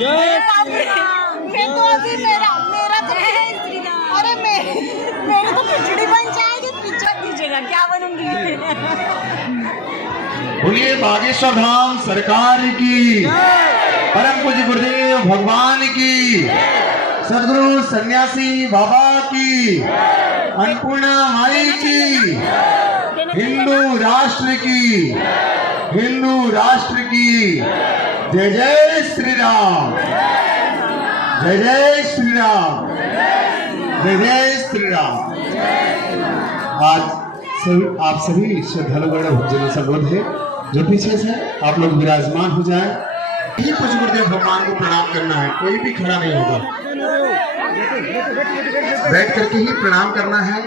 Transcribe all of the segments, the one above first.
मैं तो अभी मेरा तो अरे मेरी तो खिचड़ी बन जाएगी, पीछे दीजिएगा क्या बनूंगी। बोलिए बागेश्वर धाम सरकार की, परम पूज्य गुरुदेव भगवान की, सदगुरु सन्यासी बाबा की, अन्नपूर्णा माई की, हिंदू राष्ट्र की, हिंदू राष्ट्र की। जय जय श्री राम, जय जय श्री राम, जय जय श्री राम। आज आप सभी श्रद्धालुगण भक्तजनों से अनुरोध है, जो पीछे से आप लोग विराजमान हो जाएं। यही पूज्य गुरुदेव भगवान को प्रणाम करना है, कोई भी खड़ा नहीं होगा, बैठ करके ही प्रणाम करना है।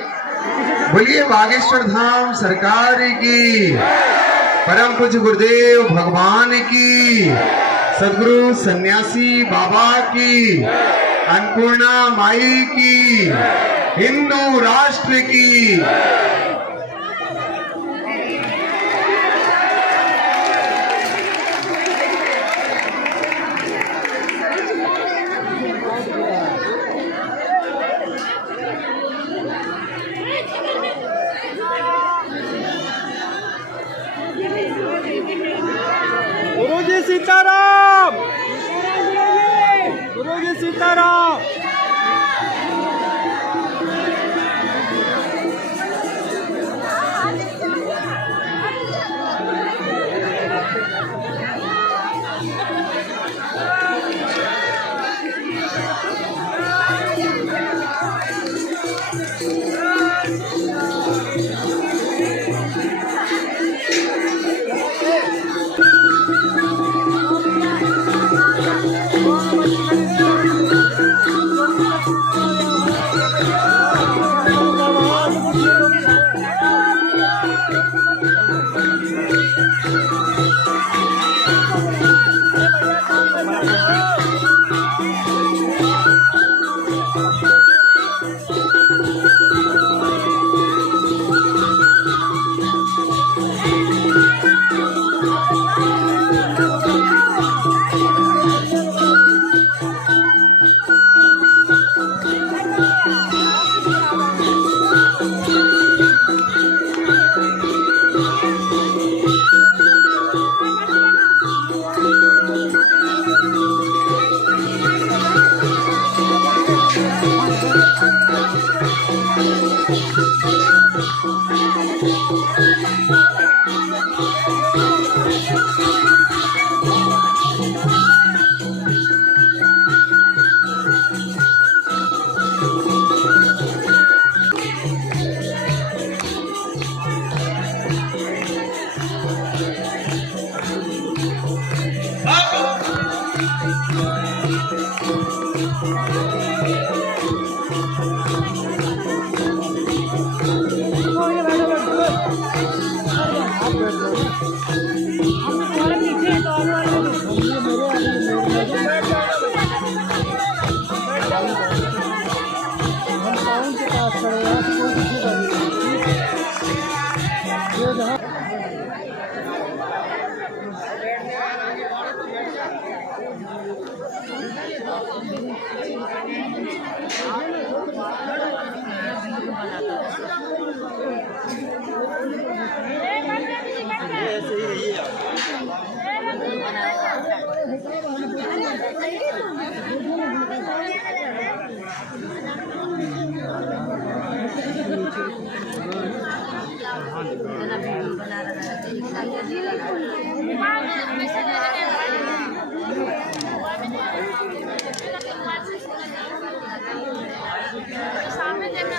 बोलिए बागेश्वर धाम सरकार की, परम पूज्य गुरुदेव भगवान की, सदगुरु सन्यासी बाबा की, अन्नपूर्णा माई की, हिंदू राष्ट्र की। गुरुजी सीताराम, गुरुजी सीताराम।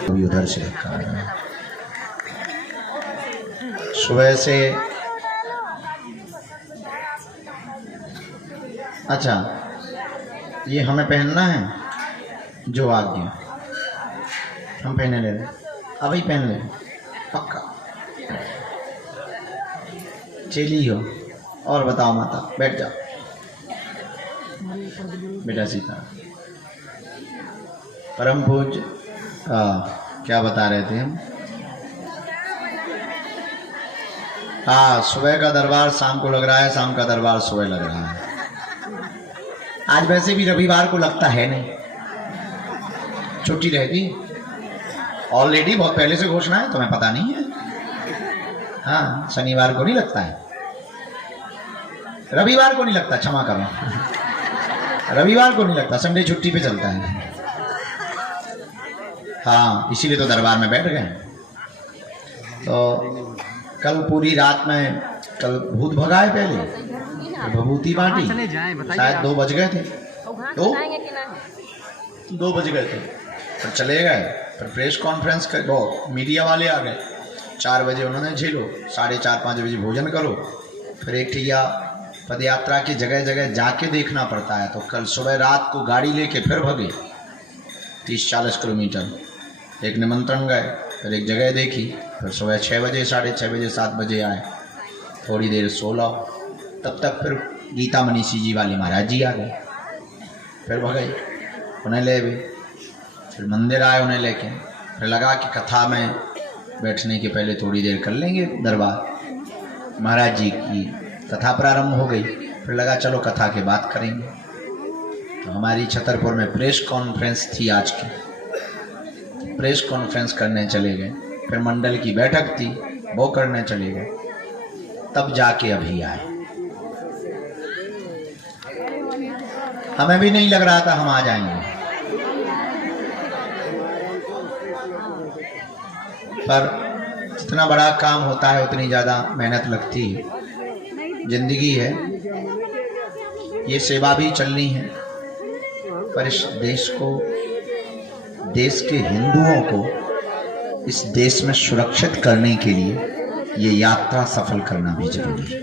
अभी उधर से रखा है। सुबह से अच्छा, ये हमें पहनना है जो आज्ञा हम पहने ले रहे, अभी पहन ले पक्का। चली हो और बताओ माता, बैठ जाओ बेटा सीता। परम पूज्य क्या बता रहे थे हम? हाँ, सुबह का दरबार शाम को लग रहा है, शाम का दरबार सुबह लग रहा है। आज वैसे भी रविवार को लगता है नहीं, छुट्टी रहती ऑलरेडी, बहुत पहले से घोषणा है, तुम्हें पता नहीं है। हाँ, शनिवार को नहीं लगता है, रविवार को नहीं लगता, क्षमा करो, रविवार को नहीं लगता, संडे छुट्टी पे चलता है। हाँ, इसीलिए तो दरबार में बैठ गए। तो कल पूरी रात में, कल भूत भगाए, पहले विभूति बांटी, शायद 2 बज गए थे, 2 बज गए थे, फिर चले गए। फिर प्रेस कॉन्फ्रेंस कर, वो मीडिया वाले आ गए, 4 बजे उन्होंने झेलो, 4:30-5 बजे भोजन करो, फिर एक ठिया पदयात्रा की जगह जगह जाके देखना पड़ता है। तो कल सुबह रात को गाड़ी लेके फिर भगे 30-40 किलोमीटर, एक निमंत्रण गए, फिर एक जगह देखी, फिर सुबह 6 बजे, 6:30 बजे, 7 बजे आए, थोड़ी देर सो लो, तब तक फिर गीता मनीषी जी वाले महाराज जी आ गए, फिर भगे, उन्हें ले गए, फिर मंदिर आए उन्हें लेके, फिर लगा कि कथा में बैठने के पहले थोड़ी देर कर लेंगे दरबार, महाराज जी की कथा प्रारंभ हो गई, फिर लगा चलो कथा के बात करेंगे। तो हमारी छतरपुर में प्रेस कॉन्फ्रेंस थी, आज की प्रेस कॉन्फ्रेंस करने चले गए, फिर मंडल की बैठक थी वो करने चले गए, तब जाके अभी आए। हमें भी नहीं लग रहा था हम आ जाएंगे, पर जितना बड़ा काम होता है उतनी ज़्यादा मेहनत लगती है। जिंदगी है, ये सेवा भी चलनी है, पर इस देश को, देश के हिंदुओं को इस देश में सुरक्षित करने के लिए ये यात्रा सफल करना भी जरूरी है।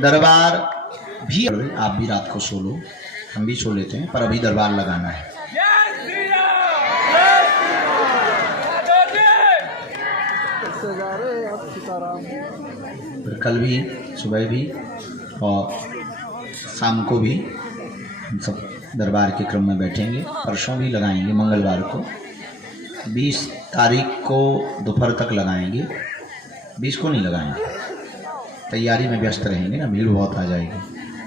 दरबार भी, आप भी रात को सो लो, हम भी सो लेते हैं, पर अभी दरबार लगाना है। फिर कल भी, सुबह भी और शाम को भी हम सब दरबार के क्रम में बैठेंगे। परसों भी लगाएंगे, मंगलवार को 20 तारीख को दोपहर तक लगाएंगे, 20 को नहीं लगाएंगे, तैयारी में व्यस्त रहेंगे ना, भीड़ बहुत आ जाएगी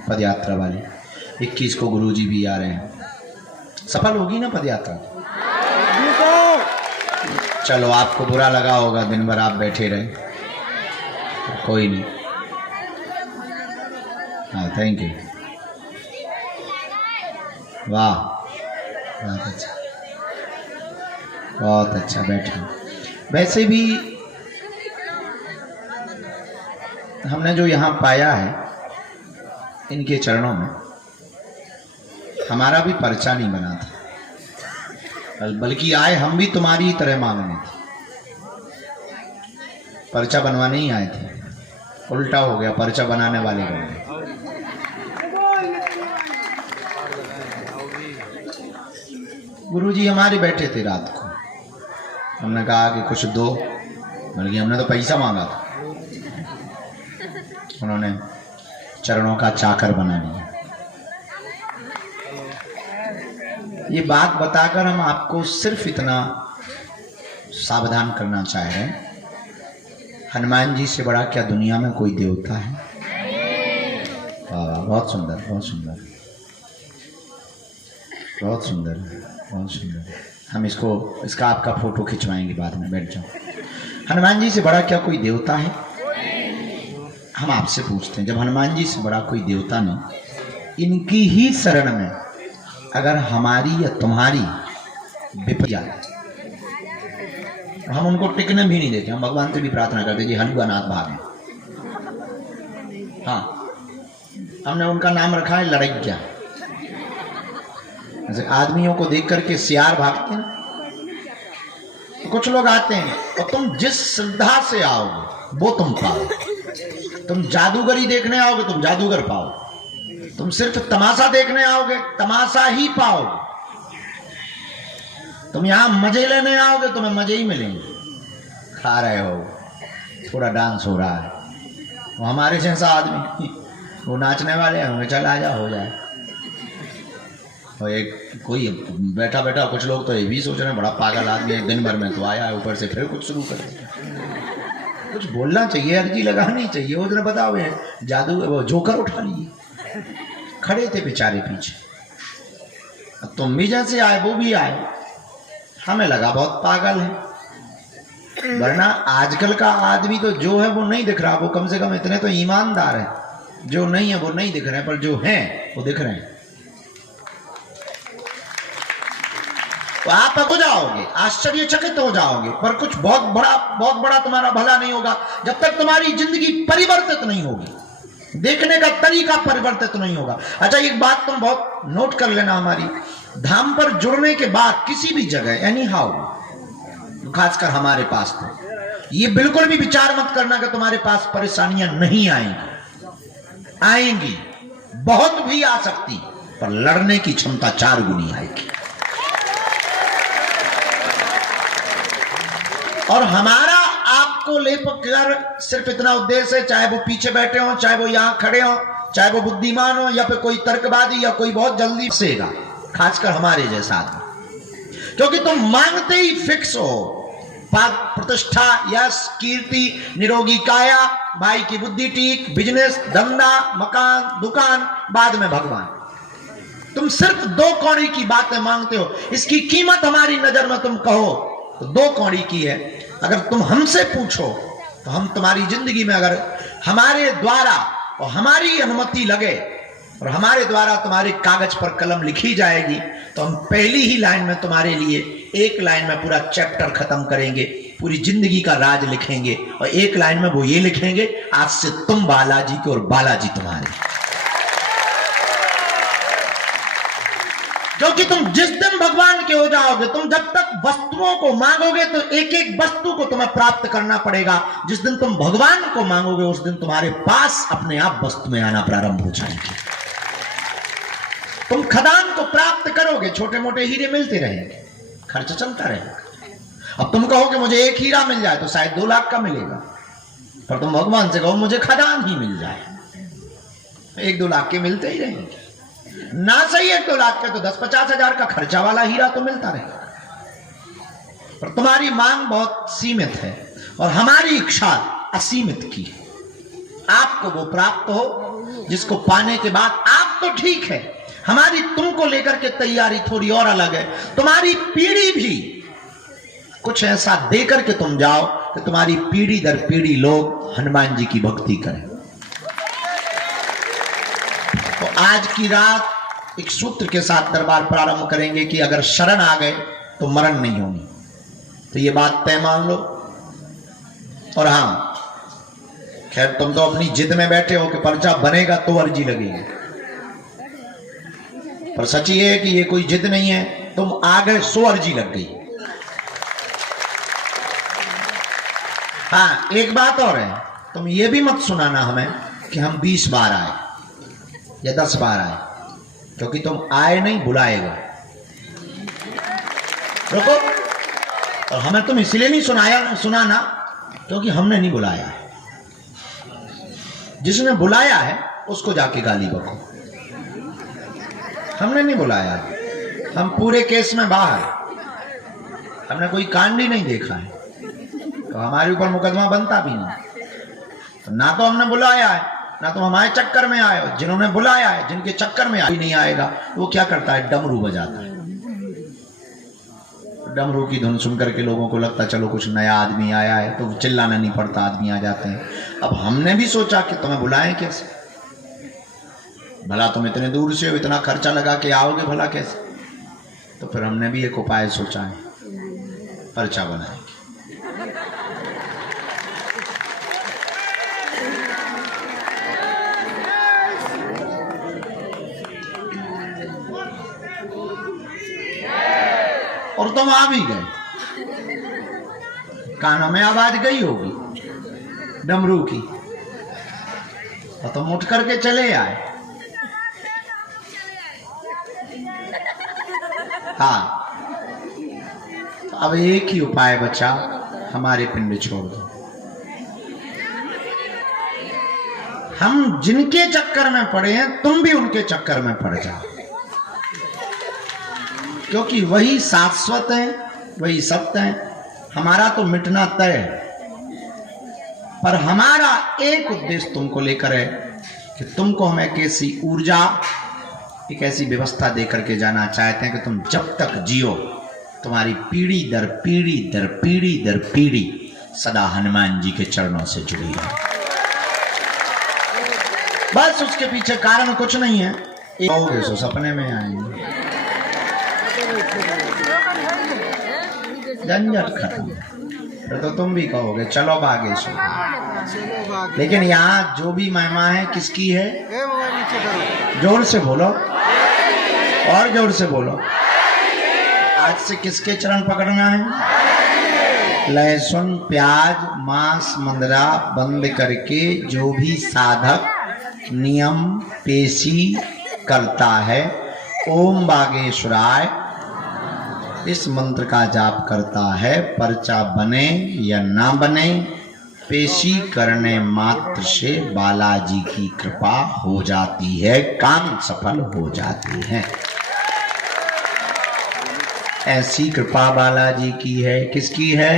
पद यात्रा वाली। 21 को गुरुजी भी आ रहे हैं, सफल होगी ना पद यात्रा। चलो, आपको बुरा लगा होगा, दिन भर आप बैठे रहे, कोई नहीं। हाँ, थैंक यू, वाह, बहुत अच्छा, बहुत अच्छा, बैठे। वैसे भी हमने जो यहाँ पाया है इनके चरणों में, हमारा भी पर्चा नहीं बना था, बल्कि आए हम भी तुम्हारी तरह मांगने थे, पर्चा बनवाने ही आए थे, उल्टा हो गया, पर्चा बनाने वाले बन गए। गुरुजी हमारे बैठे थे रात को, हमने कहा कि कुछ दो, बल्कि हमने तो पैसा मांगा था, उन्होंने चरणों का चाकर बना दिया। ये बात बताकर हम आपको सिर्फ इतना सावधान करना चाह रहे हैं, हनुमान जी से बड़ा क्या दुनिया में कोई देवता है। बहुत सुंदर, बहुत सुंदर, बहुत सुंदर, बहुत सुंदर। हम इसका आपका फोटो खिंचवाएंगे बाद में, बैठ जाओ। हनुमान जी से बड़ा क्या कोई देवता है? हम आपसे पूछते हैं, जब हनुमान जी से बड़ा कोई देवता नहीं, इनकी ही शरण में अगर हमारी या तुम्हारी विपत्ति आए, हम उनको टिकने भी नहीं देते, हम भगवान से भी प्रार्थना करते जी हनुमानाथ भागे। हाँ, हमने उनका नाम रखा है लड़ैया। जैसे आदमियों को देख करके सियार भागते हैं, तो कुछ लोग आते हैं और तुम जिस श्रद्धा से आओगे वो तुम पाओ। तुम जादूगरी देखने आओगे, तुम जादूगर पाओ। तुम सिर्फ तमाशा देखने आओगे, तमाशा ही पाओगे। तुम यहां मजे लेने आओगे, तुम्हें मजे ही मिलेंगे। खा रहे हो, थोड़ा डांस हो रहा है, वो हमारे जैसा आदमी, वो नाचने वाले हैं, चल आ जा, हो जाए। और एक कोई बैठा बैठा, कुछ लोग तो ये भी सोच रहे हैं बड़ा पागल आदमी है, दिन भर में तो आया है, ऊपर से फिर कुछ शुरू कर देता। कुछ बोलना चाहिए, अर्जी लगानी चाहिए। उसने बताओ जादू वो जोकर उठा लिए, खड़े थे बेचारे पीछे। अब तुम भी जैसे आए वो भी आए, हमें लगा बहुत पागल है, वरना आजकल का आदमी तो जो है वो नहीं दिख रहा, वो कम से कम इतने तो ईमानदार है। जो नहीं है वो नहीं दिख रहे हैं, पर जो हैं वो दिख रहे हैं। तो आप हो जाओगे, आश्चर्यचकित हो जाओगे, पर कुछ बहुत बड़ा तुम्हारा भला नहीं होगा जब तक तुम्हारी जिंदगी परिवर्तित नहीं होगी, देखने का तरीका परिवर्तित नहीं होगा। अच्छा, एक बात तुम बहुत नोट कर लेना, हमारी धाम पर जुड़ने के बाद किसी भी जगह एनी हाउ, खासकर हमारे पास तो ये बिल्कुल भी विचार मत करना कि तुम्हारे पास परेशानियां नहीं आएंगी। आएंगी, बहुत भी आ सकती, पर लड़ने की क्षमता 4 गुनी आएगी। और हमारा आपको लेकर सिर्फ इतना उद्देश्य है, चाहे वो पीछे बैठे हो, चाहे वो यहां खड़े हो, चाहे वो बुद्धिमान हो, या फिर कोई तर्कवादी, या कोई बहुत जल्दी सेगा, खासकर हमारे जैसा आदमी। क्योंकि तुम मांगते ही फिक्स हो, प्रतिष्ठा, यश, कीर्ति, निरोगी काया, भाई की बुद्धि ठीक, बिजनेस, धंधा, मकान, दुकान, बाद में भगवान। तुम सिर्फ 2 कौड़ी की बातें मांगते हो। इसकी कीमत हमारी नजर में तुम कहो तो 2 कौड़ी की है। अगर तुम हमसे पूछो तो हम तुम्हारी जिंदगी में, अगर हमारे द्वारा और हमारी अनुमति लगे और हमारे द्वारा तुम्हारे कागज पर कलम लिखी जाएगी, तो हम पहली ही लाइन में तुम्हारे लिए, 1 लाइन में पूरा चैप्टर खत्म करेंगे, पूरी जिंदगी का राज लिखेंगे। और 1 लाइन में वो ये लिखेंगे, आज से तुम बालाजी के और बालाजी तुम्हारे। क्योंकि तुम जिस दिन भगवान के हो जाओगे, तुम जब तक वस्तुओं को मांगोगे तो एक एक वस्तु को तुम्हें प्राप्त करना पड़ेगा। जिस दिन तुम भगवान को मांगोगे, उस दिन तुम्हारे पास अपने आप वस्तु में आना प्रारंभ हो जाएगी। तुम खदान को प्राप्त करोगे, छोटे मोटे हीरे मिलते रहेंगे, खर्च चलता रहेगा। अब तुम कहोगे मुझे 1 हीरा मिल जाए तो शायद 2 लाख का मिलेगा, पर तुम भगवान से कहो मुझे खदान ही मिल जाए, 1-2 लाख के मिलते ही रहेंगे। ना सही 1-2 लाख के तो 10-50 हजार का खर्चा वाला हीरा तो मिलता रहेगा। पर तुम्हारी मांग बहुत सीमित है और हमारी इच्छा असीमित की है। आपको वो प्राप्त हो जिसको पाने के बाद आप तो ठीक है, हमारी तुमको लेकर के तैयारी थोड़ी और अलग है। तुम्हारी पीढ़ी भी कुछ ऐसा देकर के तुम जाओ कि तुम्हारी पीढ़ी दर पीढ़ी लोग हनुमान जी की भक्ति करें। तो आज की रात एक सूत्र के साथ दरबार प्रारंभ करेंगे कि अगर शरण आ गए तो मरण नहीं होगी। तो ये बात तय मान लो। और हाँ, खैर तुम तो अपनी जिद में बैठे हो कि पर्चा बनेगा तो अर्जी लगेगी, पर सच ये है कि ये कोई जिद नहीं है। तुम आ गए 100 अर्जी लग गई। हाँ, एक बात और है, तुम ये भी मत सुनाना हमें कि हम 20 बार आए या 10 बार आए, क्योंकि तुम आए नहीं, बुलाएगा। रुको, और हमें तुम इसलिए नहीं सुनाना क्योंकि हमने नहीं बुलाया है। जिसने बुलाया है उसको जाके गाली बको। हमने नहीं बुलाया है, हम पूरे केस में बाहर, हमने कोई कांड ही नहीं देखा है, तो हमारे ऊपर मुकदमा बनता भी नहीं। ना तो हमने बुलाया है, ना तो हमारे चक्कर में आए हो। जिन्होंने बुलाया है, जिनके चक्कर में कोई नहीं आएगा, वो क्या करता है, डमरू बजाता है। डमरू की धुन सुन करके लोगों को लगता चलो कुछ नया आदमी आया है, तो चिल्लाना नहीं पड़ता, आदमी आ जाते हैं। अब हमने भी सोचा कि तुम्हें बुलाएं कैसे, भला तुम इतने दूर से हो, इतना खर्चा लगा के आओगे, भला कैसे। तो फिर हमने भी एक उपाय सोचा है, पर्चा बनाएंगे। और तुम आ भी गए, कानों में आवाज गई होगी डमरू की, और तुम उठ करके चले आए। हाँ, तो अब एक ही उपाय बचा, हमारे पिंड छोड़ दो। हम जिनके चक्कर में पड़े हैं, तुम भी उनके चक्कर में पड़ जाओ, क्योंकि वही शाश्वत है, वही सत्य है। हमारा तो मिटना तय है, पर हमारा एक उद्देश्य तुमको लेकर है कि तुमको हम एक ऐसी ऊर्जा, एक ऐसी व्यवस्था दे करके जाना चाहते हैं कि तुम जब तक जियो तुम्हारी पीढ़ी दर पीढ़ी दर पीढ़ी दर पीढ़ी सदा हनुमान जी के चरणों से जुड़ी रहे। बस उसके पीछे कारण कुछ नहीं है। कहोगे सो सपने में आएंगे, झंझट खत्म। फिर तो तुम भी कहोगे चलो बागेश्वर। लेकिन यहाँ जो भी महिमा है किसकी है? जोर से बोलो, और जोर से बोलो। आज से किसके चरण पकड़ना है? लहसुन प्याज मांस मंदरा बंद करके जो भी साधक नियम पेशी करता है, ओम बागेश्वराय इस मंत्र का जाप करता है, पर्चा बने या ना बने, पेशी करने मात्र से बालाजी की कृपा हो जाती है, काम सफल हो जाती है। ऐसी कृपा बालाजी की है। किसकी है?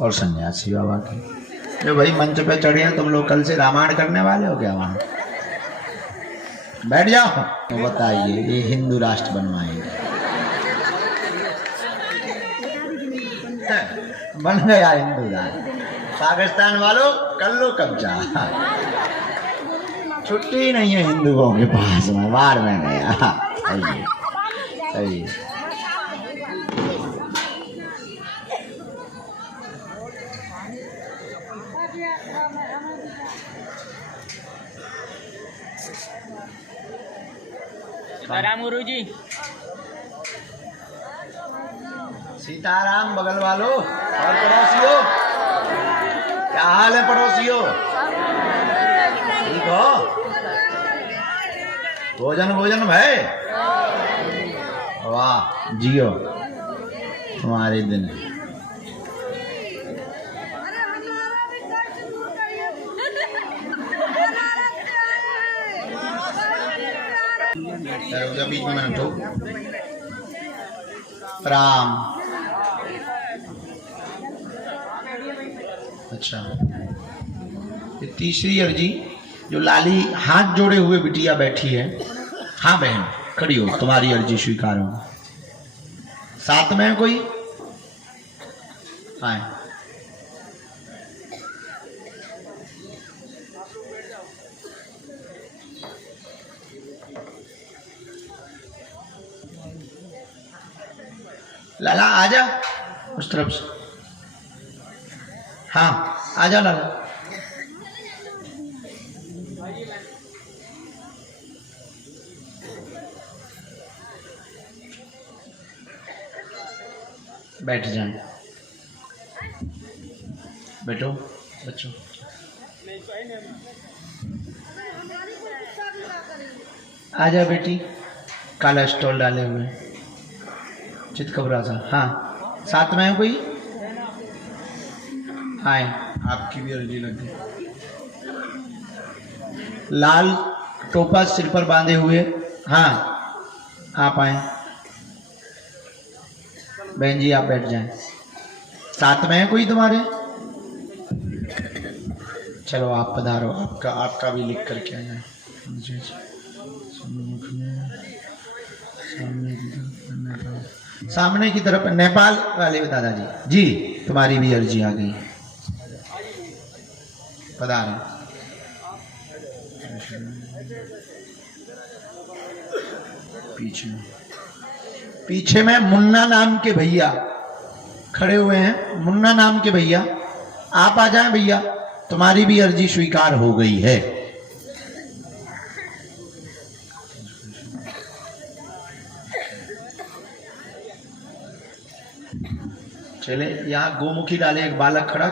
और सन्यासी बाबा की। जो भाई मंच पे चढ़े हैं, तुम लोग कल से रामायण करने वाले हो क्या? वहां बैठ जाओ तो बताइए, ये हिंदू राष्ट्र बनवाएंगे। बन गया हिंदू राष्ट्र। पाकिस्तान वालों कर लो कब्जा, छुट्टी नहीं है हिंदुओं के पास में, बाढ़ में गया। सही सीताराम गुरु जी। सीताराम बगल वालों और पड़ोसियों, क्या हाल है पड़ोसियों? ठीक हो? भोजन भोजन भाई, वाह जियो तुम्हारे दिन। बीच में मैंने तो राम। अच्छा, ये तीसरी अर्जी जो लाली हाथ जोड़े हुए बिटिया बैठी है। हाँ बहन खड़ी हो, तुम्हारी अर्जी स्वीकार हो। साथ में है कोई? आए। लाला आजा उस तरफ से। हाँ आजा लाला। बैठ जाए, बैठो बच्चों। आजा बेटी, काला स्टॉल डाले हुए, चित कबरा सा। हाँ साथ में है कोई? आए, आपकी भी अर्जी लग गई। लाल टोपा सिर पर बांधे हुए, हाँ आप आए। बहन जी आप बैठ जाएं। साथ में है कोई तुम्हारे? चलो आप पधारो, आपका भी लिख करके आए। सामने की तरफ नेपाल वाले दादाजी जी, तुम्हारी भी अर्जी आ गई, पधारो। पीछे में मुन्ना नाम के भैया खड़े हुए हैं। मुन्ना नाम के भैया आप आ जाएं भैया, तुम्हारी भी अर्जी स्वीकार हो गई है। चले, यहाँ गोमुखी डाले एक बालक खड़ा।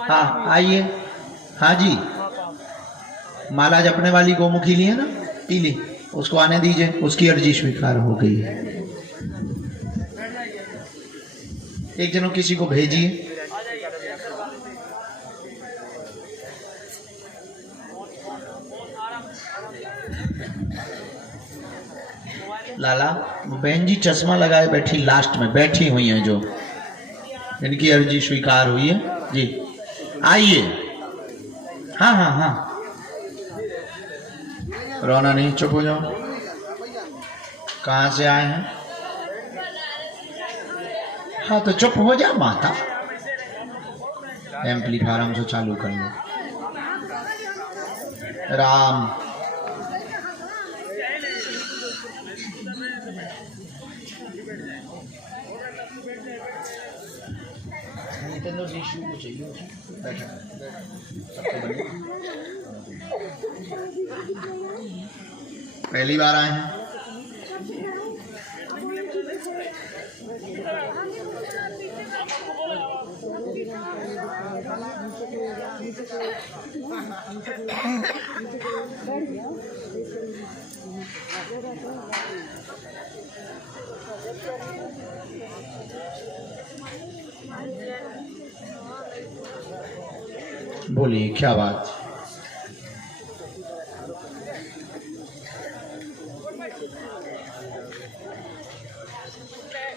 हाँ आइए। हाँ जी, माला जपने वाली गोमुखी ली है ना, पीली, उसको आने दीजिए, उसकी अर्जी स्वीकार हो गई है। एक जनों किसी को भेजिए। लाला बहन जी चश्मा लगाए बैठी लास्ट में बैठी हुई हैं, जो इनकी अर्जी स्वीकार हुई है जी, आइए। हाँ हाँ हाँ, रोना नहीं, चुप हो जाओ। कहाँ से आए हैं? हाँ तो चुप हो जा माता, एम्पलीफायर हमसे चालू कर लो। राम पहली बार आए हैं? बोलिए क्या बात?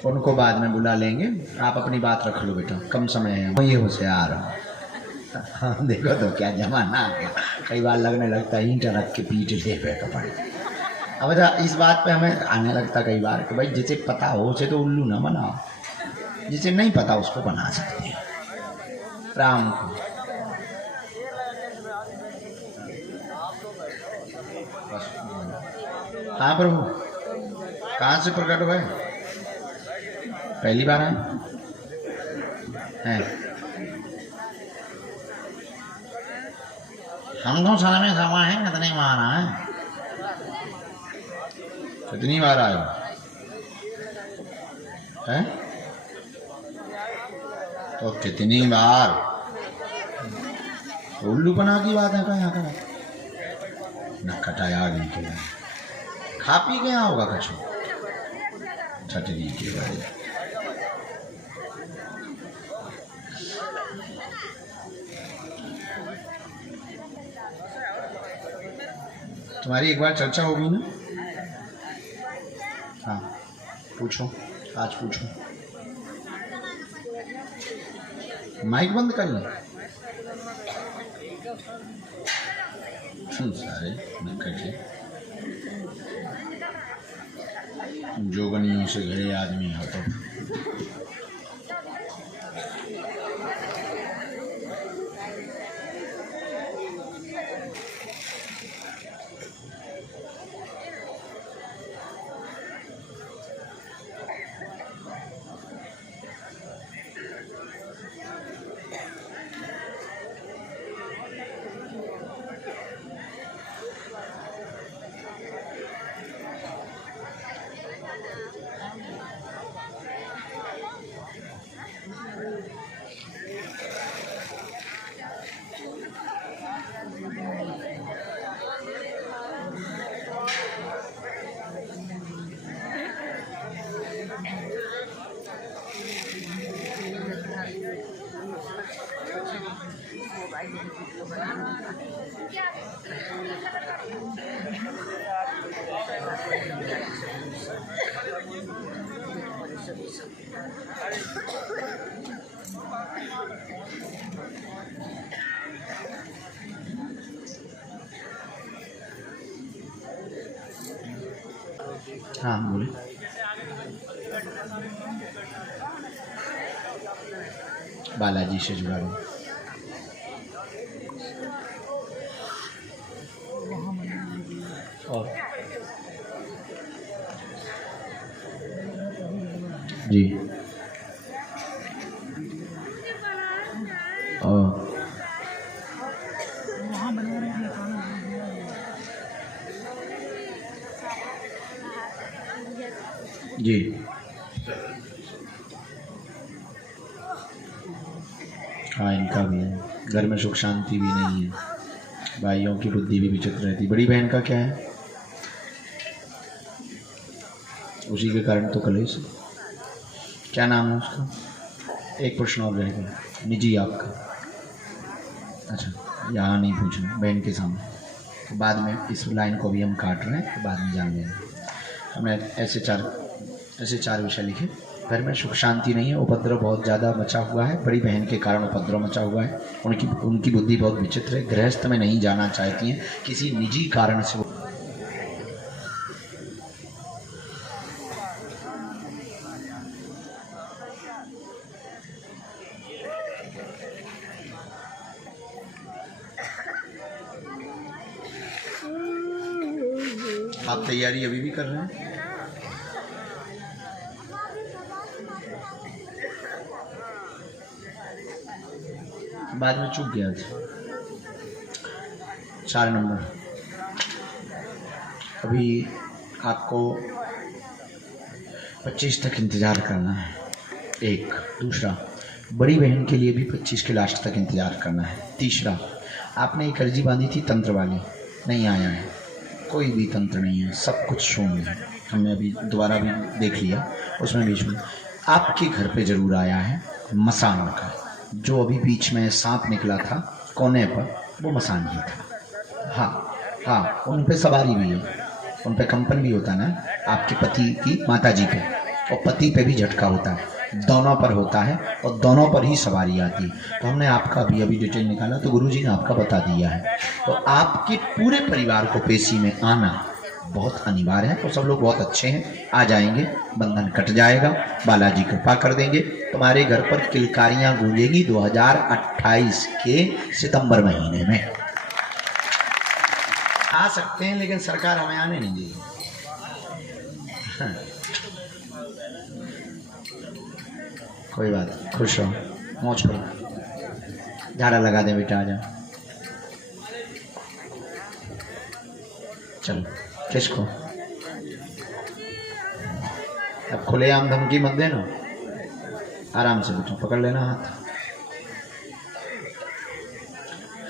उनको बाद में बुला लेंगे, आप अपनी बात रख लो बेटा, कम समय है। ये होशियार, हाँ देखो तो क्या जमाना आ गया, कई बार लगने लगता है ईंट रख के पीट ले पे कपड़े। अब इस बात पे हमें आने लगता कई बार कि भाई जिसे पता हो उसे तो उल्लू ना बनाओ, जिसे नहीं पता उसको बना सकते हैं। राम को हाँ प्रभु, कहाँ से प्रकट हुए? पहली बार आए हैं? हम तो साल में समा है, कितनी बार आए? कितनी बार आए हैं? तो कितनी बार? उल्लू बना की बात है, कहाँ का न कटाया गई के खा पी गया होगा कछु छटरी के बारे। तुम्हारी एक बार चर्चा होगी ना? हाँ पूछो, आज पूछो। माइक बंद कर लें सारे कटे जोगनियों से घरे आदमी हो तो हाँ बोले। बालाजी से जुड़ा हूँ। और जी और जी हाँ इनका भी है, घर में सुख शांति भी नहीं है, भाइयों की बुद्धि भी विचित्र रहती। बड़ी बहन का क्या है? उसी के कारण तो कलेश। क्या नाम है उसका? एक प्रश्न और रहेगा निजी आपका। अच्छा यहाँ नहीं पूछना, बहन के सामने, तो बाद में इस लाइन को भी हम काट रहे हैं, तो बाद में जान लेंगे। हमने ऐसे चार विषय लिखे। घर में सुख शांति नहीं है, उपद्रव बहुत ज़्यादा मचा हुआ है, बड़ी बहन के कारण उपद्रव मचा हुआ है, उनकी बुद्धि बहुत विचित्र है, गृहस्थ में नहीं जाना चाहती हैं, किसी निजी कारण से वो आप तैयारी अभी भी कर रहे हैं? बाद में चूक गया था। 4 नंबर, अभी आपको 25 तक इंतज़ार करना है। एक दूसरा, बड़ी बहन के लिए भी 25 के लास्ट तक इंतज़ार करना है। तीसरा, आपने एक अर्जी बांधी थी तंत्र वाली, नहीं आया है, कोई भी तंत्र नहीं है, सब कुछ शून्य है। हमने अभी दोबारा भी देख लिया, उसमें भी शून्य। आपके घर पे ज़रूर आया है मसान का, जो अभी बीच में सांप निकला था कोने पर, वो मसान ही था। हाँ, उन पे सवारी भी है, उन पे कंपन भी होता ना, आपके पति की माता जी पे और पति पे भी झटका होता है, दोनों पर होता है और दोनों पर ही सवारी आती है। तो हमने आपका भी अभी डिटेल निकाला तो गुरुजी ने आपका बता दिया है। तो आपके पूरे परिवार को पेशी में आना बहुत अनिवार्य है, और सब लोग बहुत अच्छे हैं, आ जाएंगे, बंधन कट जाएगा, बालाजी कृपा कर देंगे, तुम्हारे घर पर किलकारियां गूंजेगी 2028 के सितंबर महीने में। आ सकते हैं लेकिन सरकार हमें आने नहीं देगी। कोई बात नहीं, खुश रहो, मौज करो, झाड़ा लगा दे बेटा, आ जा। चलो, किसको अब खुलेआम धमकी मत देना, आराम से बेटा पकड़ लेना हाथ।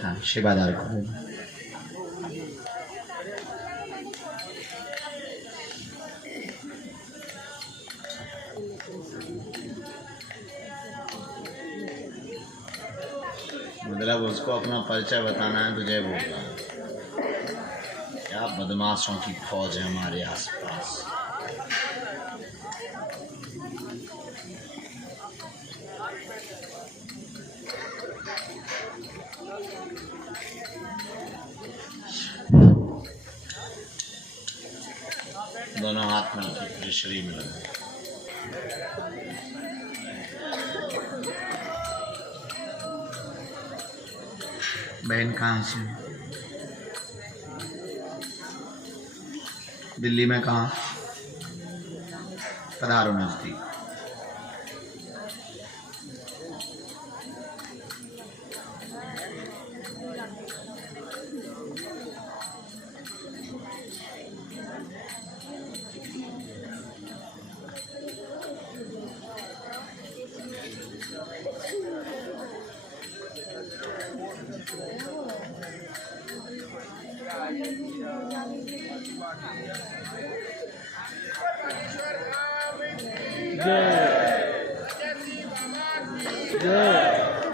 हाँ, शिवादार को दे दो। मतलब उसको अपना परिचय बताना है तो जय बोलना। क्या बदमाशों की फौज है हमारे आसपास। दोनों हाथ में पूरे शरीर में लगे। बहन कहाँ से? दिल्ली में कहाँ? पधारो नजदीक।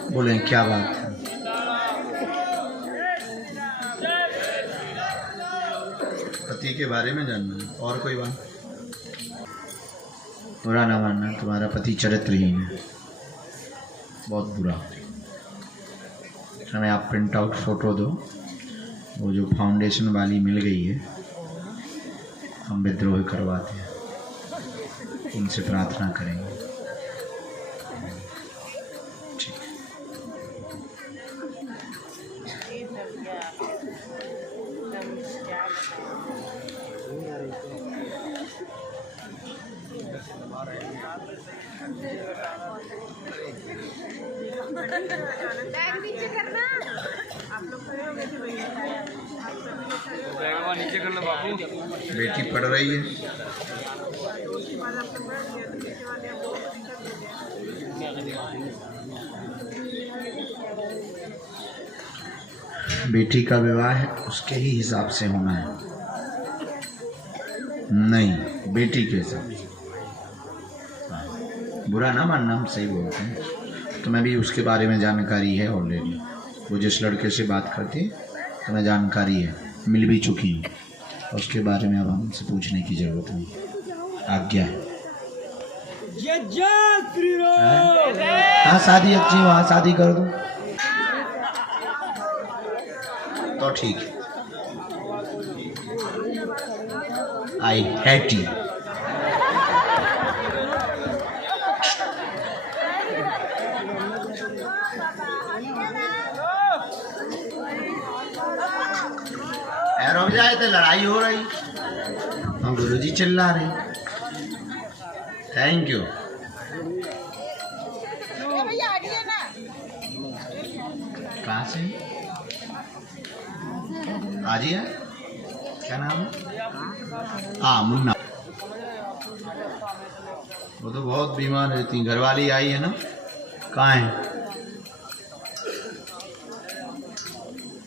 बोले क्या बात है? पति के बारे में जानना है और कोई बात? बुरा ना मानना, तुम्हारा पति चरित्रहीन है, बहुत बुरा। हमें आप प्रिंट आउट फोटो दो, वो जो फाउंडेशन वाली मिल गई है, हम विद्रोह करवाते हैं, उनसे प्रार्थना करेंगे। नीचे कर लो बाबू। बेटी पढ़ रही है, बेटी का विवाह उसके ही हिसाब से होना है, नहीं बेटी के हिसाब से। बुरा ना मानना, हम सही बोलते हैं। तुम्हें भी उसके बारे में जानकारी है ऑलरेडी, वो जिस लड़के से बात करती है तुम्हें जानकारी है, मिल भी चुकी हूँ। उसके बारे में अब हमसे पूछने की जरूरत नहीं, आज्ञा है। हाँ शादी अच्छी, वहाँ शादी कर दो तो ठीक है। I hate you. रुक जाए तो लड़ाई हो रही, हम गुरुजी चिल्ला रहे। Thank you. भैया हटिए ना। कहाँ से? हाजी है, क्या नाम है? हाँ मुन्ना। वो तो बहुत बीमार रहती, घरवाली आई है ना। कहाँ है?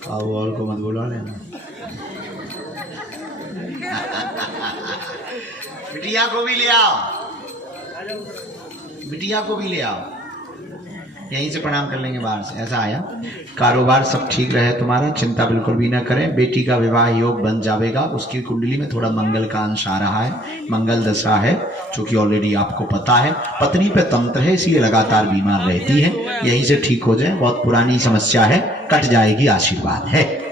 आओ और को मत बुला लेना। बिटिया को भी ले आओ, बिटिया को भी ले आओ, यहीं से प्रणाम कर लेंगे बाहर से। ऐसा आया, कारोबार सब ठीक रहे तुम्हारा, चिंता बिल्कुल भी ना करें। बेटी का विवाह योग बन जाएगा, उसकी कुंडली में थोड़ा मंगल का अंश आ रहा है, मंगल दशा है, चूंकि ऑलरेडी आपको पता है। पत्नी पे तंत्र है, इसलिए लगातार बीमार रहती है, यहीं से ठीक हो जाए। बहुत पुरानी समस्या है, कट जाएगी, आशीर्वाद है।